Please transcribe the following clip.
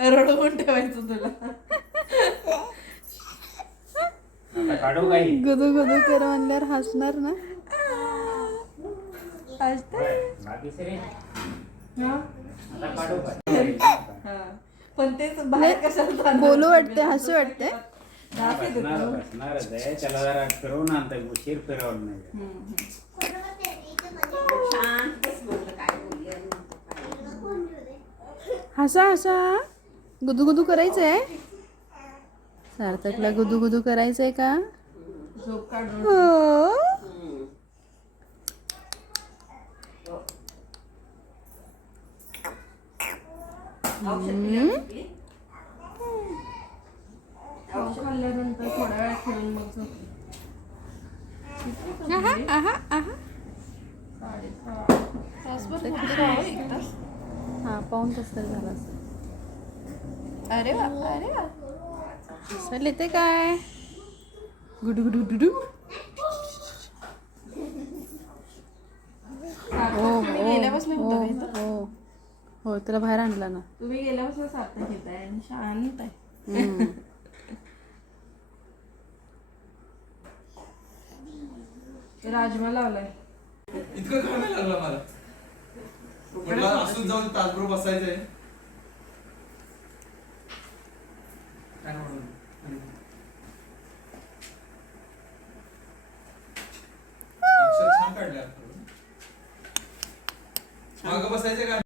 रडवून ठेवायचं तुला. आता काढू काही गुदू गुदू कर म्हणल्यावर हसणार ना. बाकी सरे हा? आता काढू काय हा. पण तेच बाहेर कशाला जाणार? बोलू वाटते, हसू वाटते. बसणारच आहे त्याला जरा फिरवून आणतं उशीर फिरवून नाही हसा हसा. गुदू गुदू करायचंय. सार्थकला गुदू गुदू करायचंय का? झोप काढून. हो. औषध खाल्ल्यानंतर थोड्या वेळ खेळून मग झोप. आहा आहा आहा. तासभर झोपते हो, एक तास. हा पाऊण तास तर झाला असेल. अरे वा, अरे वा. चल येते काय? गुडू गुडू डुडू. तुम्ही गेल्यापासून हो होतं का इथं? हो हो त्याला बाहेर आणला ना. तुम्ही गेल्यापासून सार्थक येत आहे आणि शांत आहे. हम्म. राजमा लावलाय. इतकं काय नाही लागलं मला. म्हटलं असून जाऊन तासभर बसायचंय. काय म्हणून अक्षर छान काढले. मागं बसायचं का?